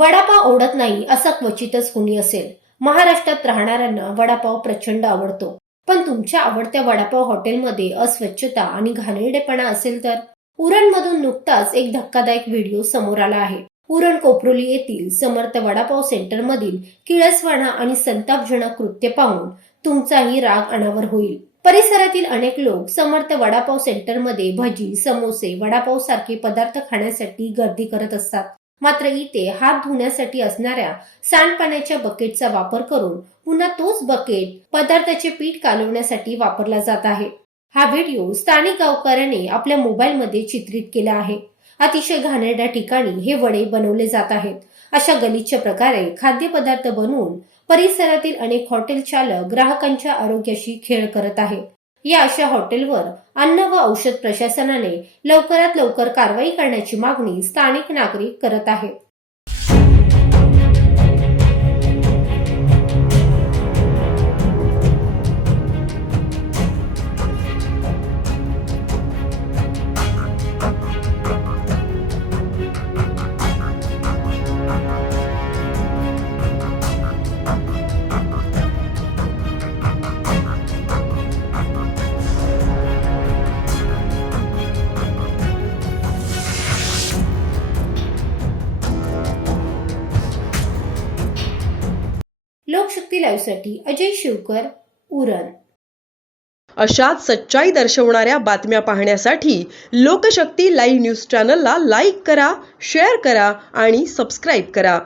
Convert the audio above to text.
वडापाव ओढत नाही असं क्वचितच कुणी असेल. महाराष्ट्रात राहणाऱ्यांना वडापाव प्रचंड आवडतो. पण तुमच्या आवडत्या वडापाव हॉटेलमध्ये अस्वच्छता आणि घाणेरडेपणा असेल तर? उरणमधून नुकताच एक धक्कादायक व्हिडिओ समोर आला आहे. उरण कोपरोली येथील समर्थ वडापाव सेंटरमधील किळसवाणा आणि संतापजनक कृत्य पाहून तुमचाही राग अनावर होईल. परिसरातील अनेक लोक समर्थ वडापाव सेंटरमध्ये भजी समोसे वडापाव सारखे पदार्थ खाण्यासाठी गर्दी करत असतात. मात्र इथे हात धुण्यासाठी असणाऱ्या सांडपाण्याच्या बकेटचा वापर करून पुन्हा तोच बकेट पदार्थाचे पीठ कालवण्यासाठी वापरला जात आहे. हा व्हिडिओ स्थानिक गावकऱ्याने आपल्या मोबाईलमध्ये चित्रित केला आहे. अतिशय घाणेरड्या ठिकाणी हे वडे बनवले जात आहेत. अशा गलिच्छ प्रकारे खाद्यपदार्थ बनवून परिसरातील अनेक हॉटेल चालक ग्राहकांच्या आरोग्याशी खेळ करत आहे या अशा हॉटेलवर अन्न व औषध प्रशासनाने लवकरात लवकर कारवाई करण्याची मागणी स्थानिक नागरिक करत आहेत. लोकशक्ती लाईव्हसाठी अजय शिवकर उरण. अशाच सच्चाई दर्शवणाऱ्या बातम्या पाहण्यासाठी लोकशक्ती लाईव्ह न्यूज चॅनलला लाईक करा शेअर करा आणि सबस्क्राईब करा.